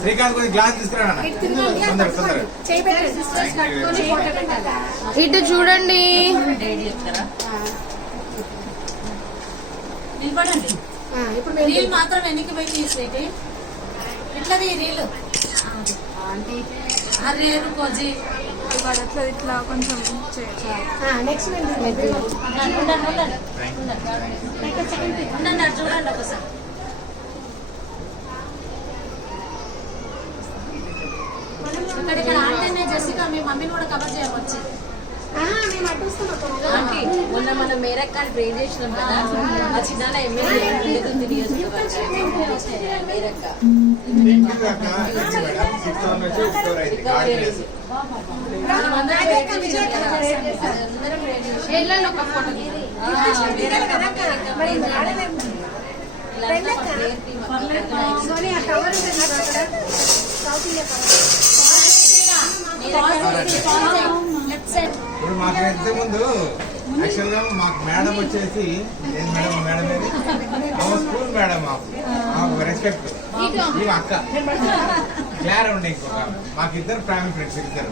శ్రీకాంత్ కొంచెం గ్లాస్ తీసుకురా. ఇటు చూడండి. ఇప్పుడు రీల్ మాత్రం వెనక్కి పోయి తీసేటి ఇట్లది రీల్ అరేరు కోజీ ఇట్లా కొంచెం చూడండి ఒకసారి. ఇక్కడ ఆంటీ జెసికా మీ మమ్మీని కూడా కవర్ చేయవచ్చు. మొన్న మనం మేరక్కాని ట్రై చేసినాం కదా, ఆ చిన్న ఎమ్మెల్యే మేరక్క ఇప్పుడు మాకు ఇంత ముందు యాక్చువల్ గా మాకు మేడం వచ్చేసి మేడం స్కూల్ మేడం మాకు రెస్పెక్ట్ ఈ అక్క క్లియర్ ఉండే ఇంకొక మాకు ఇద్దరు ఫ్యామిలీ ఫ్రెండ్స్ ఇద్దరు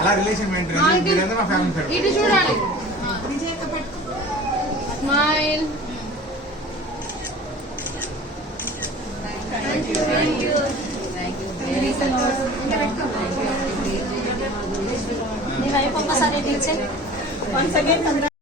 అలా రిలేషన్ మెయింటైన్ మా ఫ్యామిలీ ఫ్రెండ్స్. ఇటు చూడాలి. స్మైల్. నీ వైపు ఒక్కసారి టీచర్